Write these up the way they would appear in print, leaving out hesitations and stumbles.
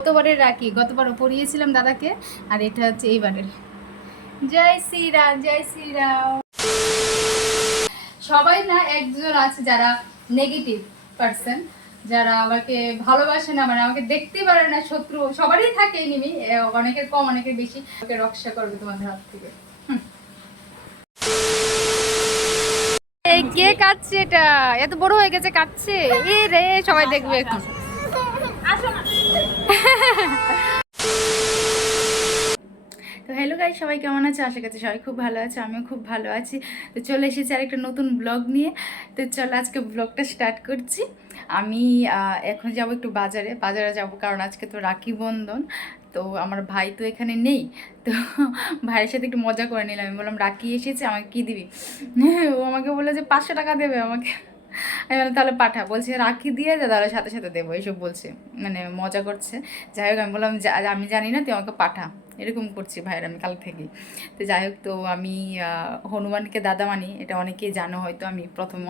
গতবারের রাখি, গতবার পরিয়েছিলাম দাদাকে, আর এটা হচ্ছে এইবারের। জয় শ্রীরাম, জয় শ্রীরাম। সবাই না, একজন আছে যারা নেগেটিভ পার্সন, যারা আমাকে ভালোবাসে না, মানে আমাকে দেখতে পারে না, শত্রু সবারই থাকে এনিমি, অনেকের কম অনেকের বেশি। আমাকে রক্ষা করবে তোমাদের হাত থেকে। এই কে কাটছে? এটা এত বড় হয়ে গেছে, কাটছে এ রে, সবাই দেখবে এখন। তো হ্যালো গাইস, সবাই কেমন আছে? আশা করছি সবাই খুব ভালো আছে, আমিও খুব ভালো আছি। তো চলে এসেছি আরেকটা নতুন ব্লগ নিয়ে। তো চলো আজকে ব্লগটা স্টার্ট করছি। আমি এখন যাব একটু বাজারে যাব, কারণ আজকে তো রাখি বন্ধন। তো আমার ভাই তো এখানে নেই, তো ভাইয়ের সাথে একটু মজা করে নিলাম। আমি বললাম রাখি এসেছে, আমাকে কী দিবি? ও আমাকে বললো যে 500 টাকা দেবে আমাকে। আমি বললাম তাহলে পাঠা। বলছে রাখি দিয়ে যা, তাহলে সাথে সাথে দেবো, এইসব বলছে, মানে মজা করছে। যাই হোক, আমি বললাম আমি জানি না, তুই আমাকে পাঠা, এরকম করছি ভাইয়ের আমি কাল থেকেই। তো যাই হোক, তো আমি হনুমানকে দাদা মানি, এটা অনেকেই জানো হয়তো। আমি প্রথম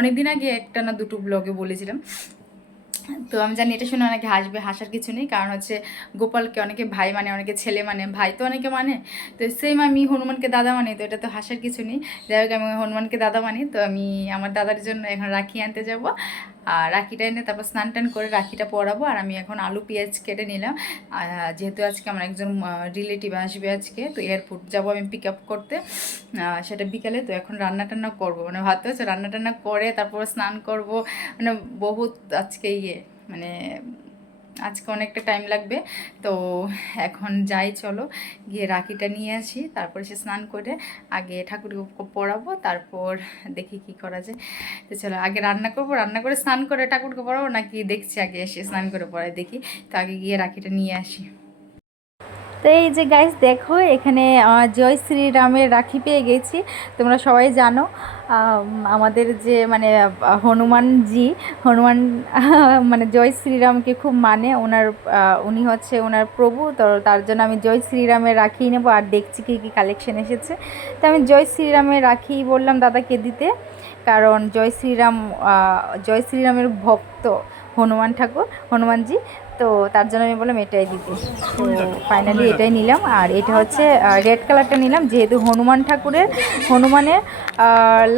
অনেক দিন আগে একটা না দুটো ব্লগে বলেছিলাম। তো আমি জানি এটা শুনে অনেকে হাসবে, হাসার কিছু নেই, কারণ হচ্ছে গোপালকে অনেকে ভাই মানে, অনেকে ছেলে মানে, ভাই তো অনেকে মানে। তো সেম আমি হনুমানকে দাদা মানি, তো এটা তো হাসার কিছু নেই। যাই হোক, আমি হনুমানকে দাদা মানি, তো আমি আমার দাদার জন্য এখন রাখি আনতে যাব। আর রাখিটা এনে তারপর স্নান টান করে রাখিটা পরাবো। আর আমি এখন আলু পেঁয়াজ কেটে নিলাম, যেহেতু আজকে আমার একজন রিলেটিভ আসবে আজকে, তো এয়ারপোর্ট যাব আমি পিক আপ করতে, সেটা বিকালে। তো এখন রান্না টান্না করবো, মানে ভাবতে হচ্ছে রান্না টান্না করে তারপর স্নান করব, মানে বহুত আজকে মানে আজকে অনেকটা টাইম লাগবে। তো এখন যাই, চলো গিয়ে রাখিটা নিয়ে আসি, তারপরে সে স্নান করে আগে ঠাকুরকে পড়াবো, তারপর দেখি কি করা যায়। তো চলো আগে রান্না করবো, রান্না করে স্নান করে ঠাকুরকে পড়াবো, নাকি দেখছি আগে এসে স্নান করে পড়াই, দেখি। তো আগে গিয়ে রাখিটা নিয়ে আসি। তো এই যে গাইস দেখো, এখানে জয় শ্রীরামের রাখি পেয়ে গেছি। তোমরা সবাই জানো আমাদের যে মানে হনুমানজি, হনুমান মানে জয় শ্রীরামকে খুব মানে, উনি হচ্ছে ওনার প্রভু। তো তার জন্য আমি জয় শ্রীরামের রাখি নেব। আর দেখছি কী কী কালেকশন এসেছে। তো আমি জয় শ্রীরামের রাখি বললাম দাদাকে দিতে, কারণ জয় শ্রীরামের ভক্ত হনুমান ঠাকুর, হনুমানজি। তো তার জন্য আমি বললাম এটাই দিতে। তো ফাইনালি এটাই নিলাম। আর এটা হচ্ছে রেড কালারটা নিলাম, যেহেতু হনুমানের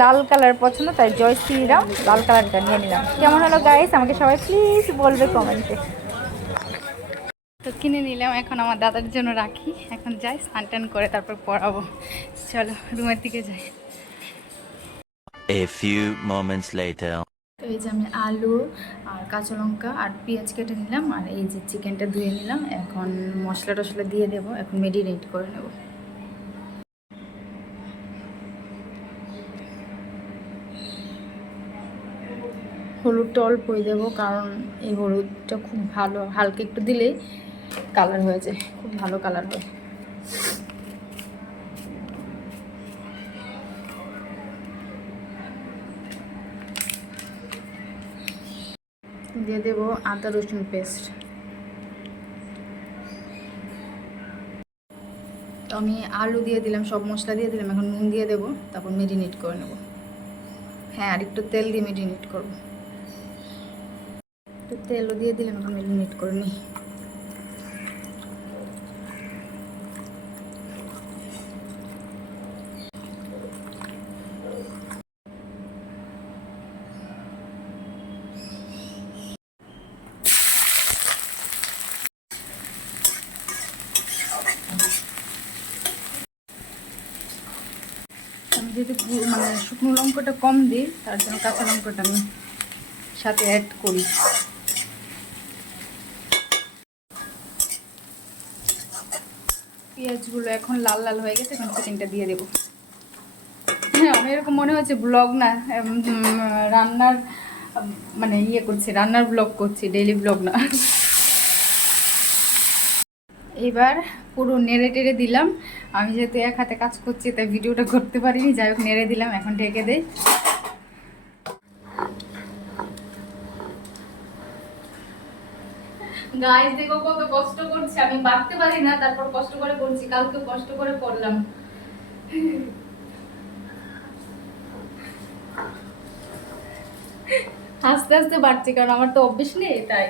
লাল কালার পছন্দ, তাই জয় শ্রীরাম লাল কালারটা নিয়ে নিলাম। কেমন হলো গাইস, আমাকে সবাই প্লিজ বলবে কমেন্টে। তো কিনে নিলাম, এখন আমার দাদার জন্য রাখি। এখন যাই স্নান টান করে তারপর পরাবো। চলো রুমের দিকে যাই। A few moments later. তো এই যে আমি আলু আর কাঁচা লঙ্কা আর পেঁয়াজ কেটে নিলাম, আর এই যে চিকেনটা ধুয়ে নিলাম। এখন মশলা টশলা দিয়ে দেবো, এখন মেরিনেট করে নেব। হলুদটা অল্পই দেবো, কারণ এই হলুদটা খুব ভালো, হালকা একটু দিলেই কালার হয়ে যায়, খুব ভালো কালার হয়। দিয়ে দেবো আদা রসুন পেস্ট। তো আমি আলু দিয়ে দিলাম, সব মশলা দিয়ে দিলাম, এখন নুন দিয়ে দেবো, তারপর মেরিনেট করে নেব। হ্যাঁ, আর একটু তেল দিয়ে মেরিনেট করবো। তো তেলও দিয়ে দিলাম, এখন মেরিনেট করে নিই। আমি যেহেতু মানে শুকনো লঙ্কাটা কম দিই, তার জন্য কাঁচা লঙ্কাটা আমি সাথে অ্যাড করি। পেঁয়াজগুলো এখন লাল লাল হয়ে গেছে, এখন চিকেনটা দিয়ে দেবো। হ্যাঁ, আমার এরকম মনে হচ্ছে ব্লগ না, রান্নার মানে করছি, রান্নার ব্লগ করছি, ডেইলি ব্লগ না। এবার পুরো নেড়ে টেড়ে দিলাম। আমি যেহেতু এক হাতে কাজ করছি, তাই ভিডিওটা করতে পারিনি। যাই হোক, নেড়ে দিলাম, এখন ঢেকে দেই। গাইস দেখো কত কষ্ট করছি, আমি বাড়তে পারি না, তারপর কষ্ট করে করছি, কালকে কষ্ট করে করলাম। আস্তে আস্তে বাড়ছি, কারণ আমার তো অভ্যেস নেই, তাই।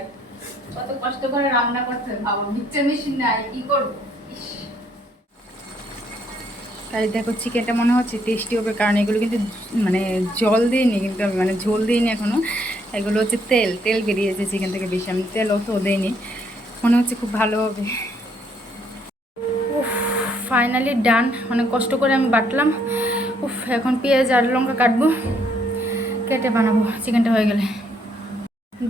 কত কষ্ট করে রান্না করতে হয় ভাবো, মিক্সচার মেশিন নাই, কি করবো। ইস। তাই দেখো চিকেনটা মনে হচ্ছে টেস্টি হবে, কারণ এগুলো কিন্তু মানে জল দিইনি, কিন্তু আমি মানে ঝোল দিইনি এখনো। এগুলো হচ্ছে তেল তেল বেরিয়েছে চিকেন থেকে বেশি, আমি তেল অত দিইনি। মনে হচ্ছে খুব ভালো হবে। উফ, ফাইনালি ডান। অনেক কষ্ট করে আমি বাটলাম। উফ, এখন পেঁয়াজ আর লঙ্কা কাটবো, কেটে বানাবো চিকেনটা হয়ে গেলে।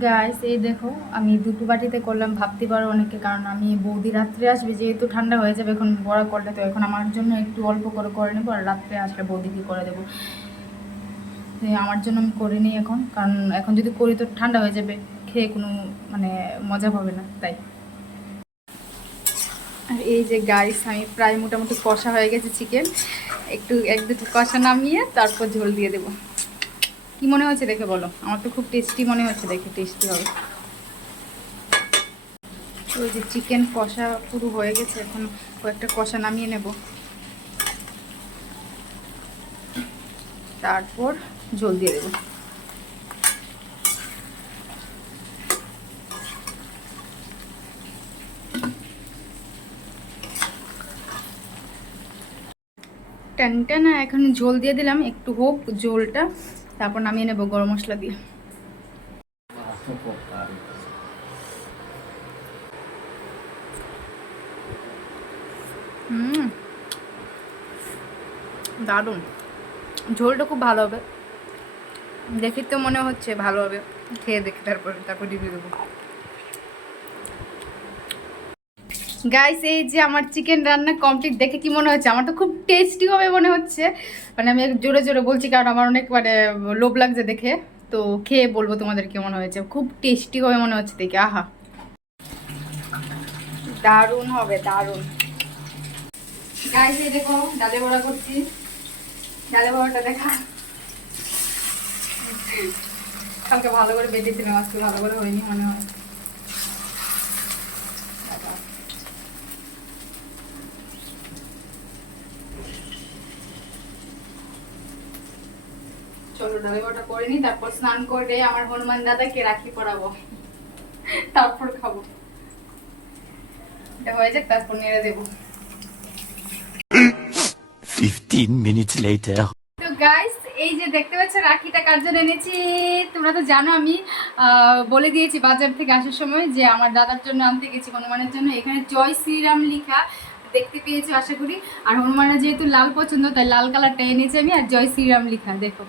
গাইস এই দেখো আমি দুটো বাটিতে করলাম, ভাবতে পারো অনেকে, কারণ আমি বৌদি রাত্রে আসবে, যেহেতু ঠান্ডা হয়ে যাবে এখন বড়া করলে, তো এখন আমার জন্য একটু অল্প করে নেবো, আর রাত্রে আসলে বৌদিকে করে দেবো। আমার জন্য আমি করে নিই এখন, কারণ এখন যদি করি তো ঠান্ডা হয়ে যাবে, খেয়ে কোনো মানে মজা পাবে না তাই। আর এই যে গাইস আমি প্রায় মোটামুটি কষা হয়ে গেছে চিকেন, একটু এক দুটো কষা নামিয়ে তারপর ঝোল দিয়ে দেবো। কি মনে হচ্ছে দেখে বলো? আমার তো খুব টেস্টি মনে হচ্ছে, দেখে টেস্টি হবে। ওই যে চিকেন কষা পুরো হয়ে গেছে, এখন কয়েকটা কষা নামিয়ে নেব, তারপর ঝোল দিয়ে দেবো। টানটা না, এখন ঝোল দিয়ে দিলাম, একটু হোক ঝোলটা, তারপর নামিয়ে নেব গরম মশলা দিয়ে। দারুণ, ঝোলটা খুব ভালো হবে, দেখি তো মনে হচ্ছে ভালো হবে, খেয়ে দেখি তারপর রিভিউ দেবো। গাইস এই যে আমার চিকেন রান্না কমপ্লিট, দেখে কি মনে হচ্ছে? আমার তো খুব টেস্টি হবে মনে হচ্ছে, মানে আমি জোরে জোরে বলছি কারণ আমার অনেক মানে লোভ লাগছে দেখে, তো খেয়ে বলবো তোমাদের কেমন হয়েছে। খুব টেস্টি হবে মনে হচ্ছে দেখে, আহা দারুণ হবে দারুণ। গাইস এই দেখো ডালে বড়া করছি, ডালে বড়াটা দেখা, কালকে ভালো করে বেটেছিলাম, আজকে ভালো করে হয়নি মনে হয়। চলো ডালে বড়াটা করে নি, তারপর স্নান করে আমার হনুমান দাদাকে রাখি পরাবো, তারপর খাবো। এটা হয়ে যাক, তারপর নেড়ে দেবো। 15 minutes later. তো গাইস এই যে দেখতে পাচ্ছ রাখিটা কার জন্য এনেছি, তোমরা তো জানো আমি বলে দিয়েছি বাজার থেকে আসার সময় যে আমার দাদার জন্য আনতে গেছি, হনুমানের জন্য। এখানে জয় শ্রীরাম লেখা দেখতে পেয়েছো আশা করি, আর হনুমানের যেহেতু লাল পছন্দ তাই লাল কালারটা এনেছি আমি, আর জয় শ্রীরাম লেখা দেখো।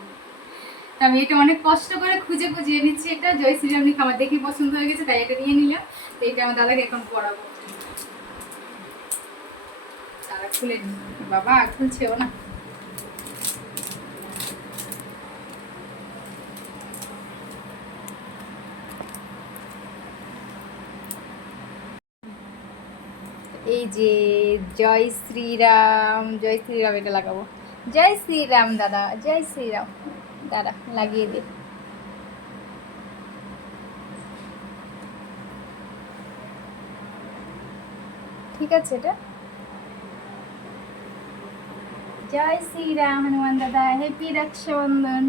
তা আমি এটা অনেক কষ্ট করে খুঁজে খুঁজে এনেছি, এটা জয় শ্রীরাম লেখা আমার দেখে পছন্দ হয়ে গেছে তাই এটা নিয়ে নিলাম। তো এটা আমার দাদাকে এখন পরাবো। দাদা খুলে নি, বাবা খুলছেও না। এই যে জয় শ্রীরাম, জয় শ্রীরাম এটা লাগাবো। জয় শ্রীরাম দাদা, জয় শ্রীরাম দাদা, লাগিয়ে দে। ঠিক আছে এটা। জয় শ্রীরাম হনুমান দাদা, হ্যাপি রক্ষাবন্ধন।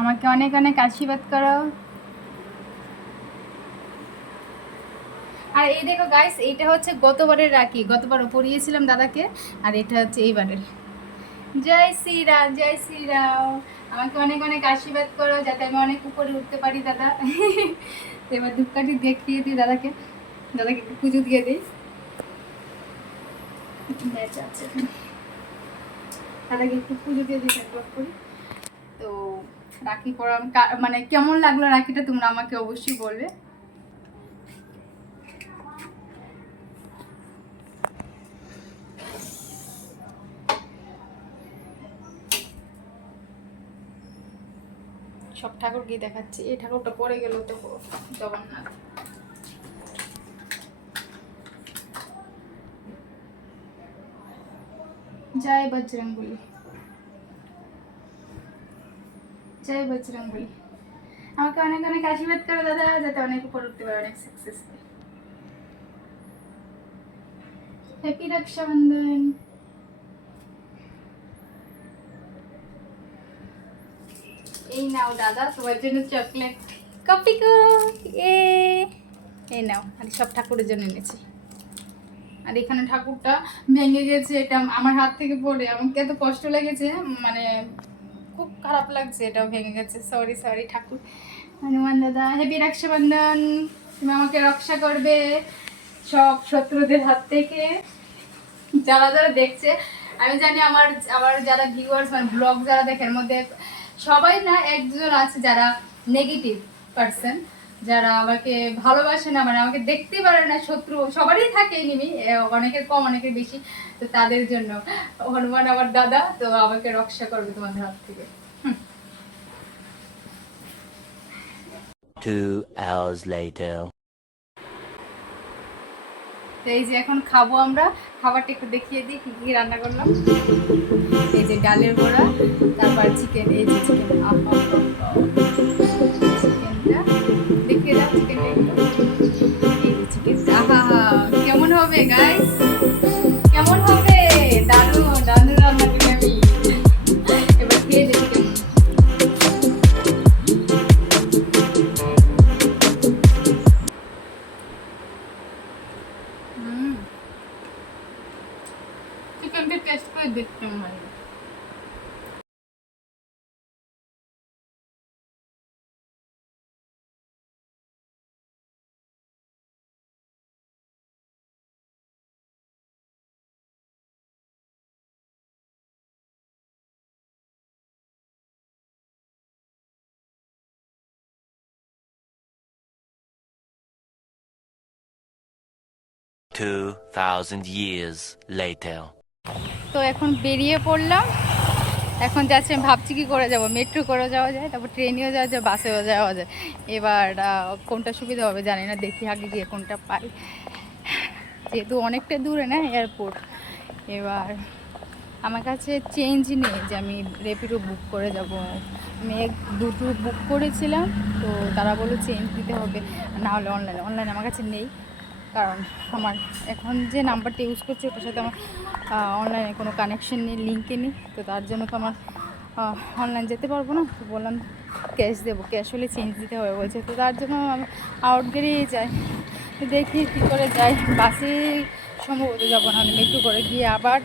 আমাকে অনেক অনেক আশীর্বাদ করো। আর এই দেখো গাইস, এইটা হচ্ছে গতবারের রাখি, গতবারও পরিয়েছিলাম দাদাকে, আর এটা হচ্ছে এইবারের। জয় শ্রীরাম, জয় শ্রীরাম। আমাকে অনেক অনেক আশীর্বাদ করো যাতে আমি অনেক উপরে উঠতে পারি দাদা। তো এবার ধূপকাঠি দেখিয়ে দিই দাদাকে, দাদাকে একটু পুজো দিয়ে দিই। দাদাকে একটু পুজো দিয়ে দিই তারপর করি। তো রাখি পরা মানে কেমন লাগলো রাখিটা তোমরা আমাকে অবশ্যই বলবে। সব ঠাকুরকে দেখাচ্ছি, এই ঠাকুরটা পরে গেল তো জগন্নাথ। জয় বজরংবলী, জয় বজরংবলী। আমাকে অনেক অনেক আশীর্বাদ করো দাদা যাতে অনেক উপর উঠতে পারে, অনেক সাকসেস। হ্যাপি রক্ষাবন্ধন। এই নাও দাদা তোমার জন্য চকলেট। কপিকো এ এই নাও, আমি সব ঠাকুরের জন্য এনেছি। আর এখানে ঠাকুরটা ভেঙে গেছে, এটা আমার হাত থেকে পড়ে আমাকে এত কষ্ট লেগেছে, মানে খুব খারাপ লাগছে, এটাও ভেঙে গেছে। সরি সরি ঠাকুর। হনুমান দাদা হ্যাপি রক্ষাবন্ধন, তুমি আমাকে রক্ষা করবে সব শত্রুদের হাত থেকে। যারা যারা দেখছে, আমি জানি আমার আমার যারা ভিউয়ার্স মানে ব্লগ যারা দেখে এর মধ্যে সবাই না একজন আছে যারা নেগেটিভ পার্সন, যারা আমাকে ভালোবাসে না, মানে আমাকে দেখতে পারে না, শত্রু সবারই থাকে এনিমি, অনেকের কম অনেকের বেশি। তো তাদের জন্য হনুমান আমার দাদা, তো আমাকে রক্ষা করবে তোমাদের হাত থেকে। 2 hours later. তো এই যে এখন খাবো আমরা, খাবারটা একটু দেখিয়ে দিই কি কি রান্না করলাম। এই যে ডালের বড়া, তারপর চিকেন, এই যে চিকেন, চিকেনটা দেখিয়ে দাও, চিকেনটা একটু, এই যে চিকেনটা, আহা কেমন হবে গাইস, কেমন হবে, দারুণ দারুণ রান্না করি আমি। এবার খেয়ে দেখি কেমন। চিকেনটা টেস্ট করে দেখতে হয়। Two thousand years later. তো এখন বেরিয়ে পড়লাম, এখন যাচ্ছি, আমি ভাবছি কি করে যাব, মেট্রো করে যাওয়া যায়, তারপর ট্রেনেও যাওয়া যায়, বাসেও যাওয়া যায়। এবার কোনটা সুবিধা হবে জানি না, দেখি আগে গিয়ে কোনটা পাই, যেহেতু অনেকটা দূরে না এয়ারপোর্ট। এবার আমার কাছে চেঞ্জ নেই যে আমি র্যাপিডো বুক করে যাব। আমি দুটো বুক করেছিলাম, তো তারা বললো চেঞ্জ দিতে হবে, না হলে অনলাইনে আমার কাছে নেই, কারণ আমার এখন যে নাম্বারটা ইউজ করছি ওটার সাথে আমার অনলাইনে কোনো কানেকশন নেই, লিঙ্কে নেই, তো তার জন্য তো আমার অনলাইন যেতে পারবো না। তো বললাম ক্যাশ দেবো, ক্যাশ হলে চেঞ্জ দিতে হবে বলছে, তো তার জন্য আমি আউটগেটেই যাই, দেখি কী করে যাই। বাসে সম্ভবত যাবো না, আমি মেট্রো করে গিয়ে আবার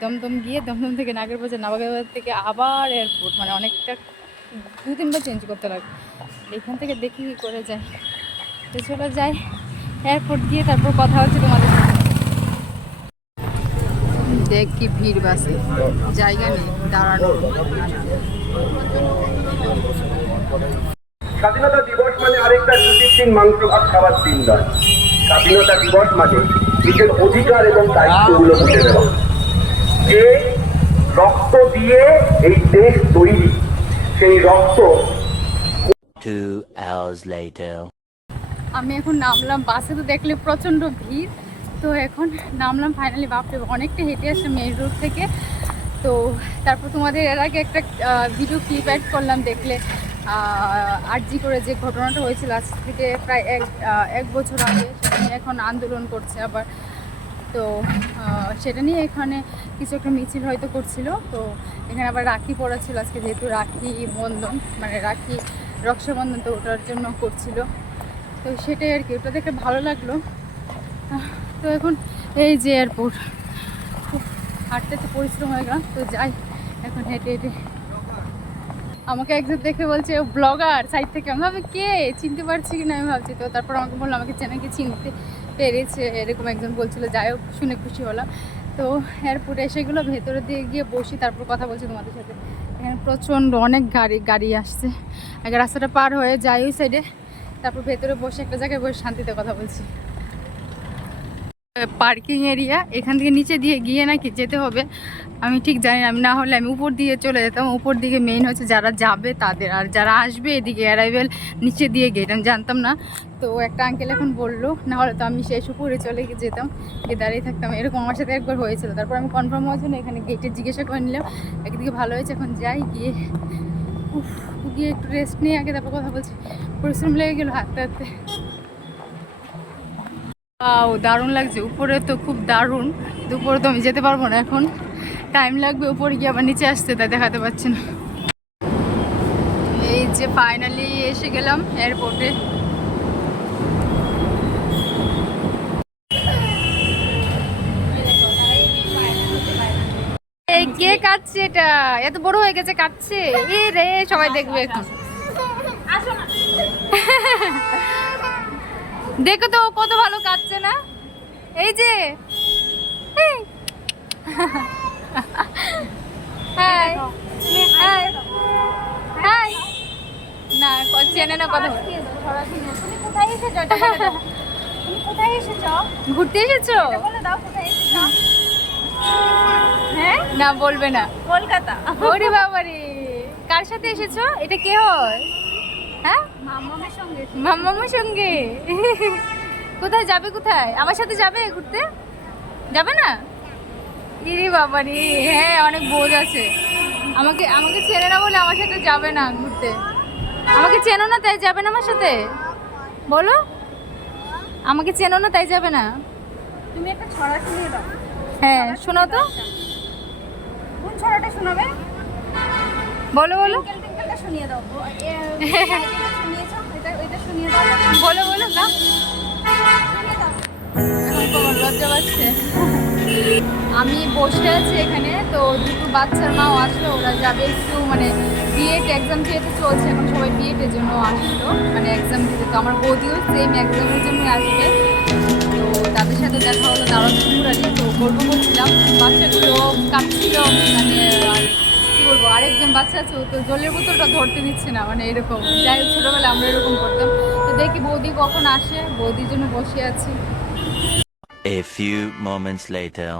দমদম গিয়ে, দমদম থেকে নাগেরবাজার, নাগেরবাজার থেকে আবার এয়ারপোর্ট, মানে অনেকটা 2-3বার চেঞ্জ করতে লাগে। এখান থেকে দেখি কী করে যাই, তো চলে যাই এয়ারপোর্ট গিয়ে, তারপর কথা হচ্ছে তোমাদের সাথে। দেখ কি ভিড়, বাসে জায়গা নেই দাঁড়ানো। স্বাধীনতা দিবস মানে আরেকটা ছুটির দিন, মাংস ভাত খাবার দিন নয়। স্বাধীনতা দিবস মানে নিজের অধিকার এবং দায়িত্বগুলো বুঝে নেওয়া। যে রক্ত দিয়ে এই দেশ তৈরি, সেই রক্ত। 2 hours later. আমি এখন নামলাম, বাসে তো দেখলে প্রচণ্ড ভিড়, তো এখন নামলাম ফাইনালি। বাপরে অনেকটা হেঁটে আসছে মেইন রোড থেকে। তো তারপর তোমাদের এর আগে একটা ভিডিও ক্লিপ অ্যাড করলাম, দেখলে আরজি করে যে ঘটনাটা হয়েছিল আজ থেকে প্রায় এক বছর আগে, সেটা নিয়ে এখন আন্দোলন করছে আবার। তো সেটা নিয়ে এখানে কিছু একটা মিছিল হয়তো করছিল, তো এখানে আবার রাখি পড়া ছিল আজকে, যেহেতু রাখি বন্ধন, মানে রাখি রক্ষাবন্ধন, তো ওটার জন্য করছিল। তো সেটাই আর কি, ওটা দেখে ভালো লাগলো। তো এখন এই যে এয়ারপোর্ট, খুব হাঁটতে তো পরিশ্রম হয়ে গেল, তো যাই এখন হেঁটে হেঁটে। আমাকে একজন দেখে বলছে ও ব্লগার সাইড থেকে, আমি ভাবি কে, চিনতে পারছি কি না আমি ভাবছি। তো তারপর আমাকে বললো আমাকে চেনাকে চিনতে পেরেছে, এরকম একজন বলছিল, যাই হোক শুনে খুশি হলাম। তো এয়ারপোর্টে সেগুলো ভেতরে দিয়ে গিয়ে বসি, তারপর কথা বলছি তোমাদের সাথে। এখানে প্রচণ্ড অনেক গাড়ি আসছে, আগে রাস্তাটা পার হয়ে যাই ওই সাইডে, তারপর ভেতরে বসে একটা জায়গায় বসে শান্তিতে কথা বলছি। পার্কিং এরিয়া, এখান থেকে নিচে দিয়ে গিয়ে নাকি যেতে হবে, আমি ঠিক জানি না। আমি না হলে আমি উপর দিয়ে চলে যেতাম, উপর দিকে মেইন হচ্ছে যারা যাবে তাদের, আর যারা আসবে এদিকে অ্যারাইভেল নিচে দিয়ে গেট, আমি জানতাম না। তো একটা আঙ্কেল এখন বললো, না হলে তো আমি শেষ উপরে চলে যেতাম, গিয়ে দাঁড়িয়ে থাকতাম, এরকম আমার সাথে একবার হয়েছিল। তারপর আমি কনফার্ম হওয়ার জন্য এখানে গেটে জিজ্ঞাসা করে নিলাম, একদিকে ভালো হয়েছে। এখন যাই, গিয়ে একটু রেস্ট নিয়ে আগে তারপর কথা বলছি, পরিশ্রম লেগে গেলো হাঁটতে হাঁটতে। দারুণ লাগছে, উপরে তো খুব দারুণ। দুপুরে তো আমি যেতে পারবো না, এখন টাইম লাগবে উপরে গিয়ে আবার নিচে আসতে, তাই দেখাতে পারছি না। এই যে ফাইনালি এসে গেলাম এয়ারপোর্টে। এই কে কাটছে এটা? এত বড় হয়ে গেছে কাটছে। এ রে সবাই দেখবে এখন। দেখো তো ও কত ভালো কাটছে না? এই যে হাই হাই হাই। না চেনে না কথা। তুমি কোথায় এসেছো? এটা বলে দাও। তুমি কোথায় এসেছো? ঘুরতে এসেছো? এটা বলে দাও কোথায় এসেছো? হ্যাঁ না বলবে না। কলকাতা। ওরে বাবারে, কার সাথে এসেছো? এটা কে হয়? হ্যাঁ মামামের সঙ্গে। মাম্মামের সঙ্গে। কোথায় যাবে? কোথায় আমার সাথে যাবে ঘুরতে? যাবে না? ইরে বাবারে, হ্যাঁ অনেক বোঝ আছে। আমাকে আমাকে চেনে না বলে আমার সাথে যাবে না ঘুরতে। আমাকে চেনো না তাই যাবে না আমার সাথে? বলো, আমাকে চেনো না তাই যাবে না? তুমি একটা ছড়া শুনিয়ে দাও। হ্যাঁ শোনাও তো। কোন ছড়াটা শোনাবে? বলো বলো টিঙ্কেল টিঙ্কেলটা শুনিয়ে দাও। এটা শুনিয়েছো? এটা শুনিয়ে দাও। বলো বলো না। শুনিয়ে দাও। এখন তোমার লজ্জা পাচ্ছে। আমি বসে আছি এখানে, তো দুটো বাচ্চার মাও আসলো, ওরা যাবে একটু মানে বিএড এক্সাম যেহেতু চলছে এখন সবাই বিএডের জন্য আসলো মানে এক্সাম দিতে। তো আমার বৌদিও সেম এক্সামের জন্য আসবে, তো তাদের সাথে দেখা হলো দাঁড়া ত্রিপুরারি। তো গল্প করছিলাম, বাচ্চাগুলো কাঁদছিল মানে আর কী বলবো, আরেকজন বাচ্চা আছে ও তো জলের বোতলটা ধরতে দিচ্ছে না, মানে এরকম। যাই হোক ছোটোবেলায় আমরা এরকম করতাম। তো দেখি বৌদি কখন আসে, বৌদির জন্য বসে আছি। A few moments later.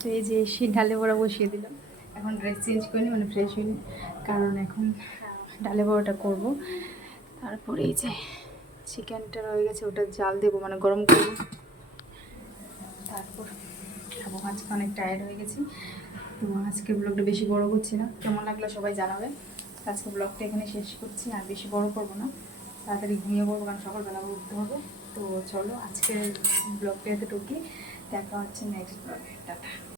তো এই যে এসে ডালে বড়া বসিয়ে দিলাম। এখন ড্রেস চেঞ্জ করিনি মানে ফ্রেশ হইনি, কারণ এখন ডালে বড়াটা করব। তারপরে এই যে চিকেনটা রয়ে গেছে, ওটা জাল দেবো মানে গরম করবো, তারপর খাবো। আজকে অনেক টায়ার্ড হয়ে গেছি, তো আজকের ব্লগটা বেশি বড় করছি না। কেমন লাগলো সবাই জানাবে। আজকে ব্লগটা এখানে শেষ করছি, আর বেশি বড় করবো না, তাড়াতাড়ি ঘুমিয়ে পড়বো কারণ সকালবেলা উঠতে হবে। তো চলো আজকের ব্লগটা এতটুকুই, দেখা হচ্ছে নেক্সট ব্লগে। টাটা।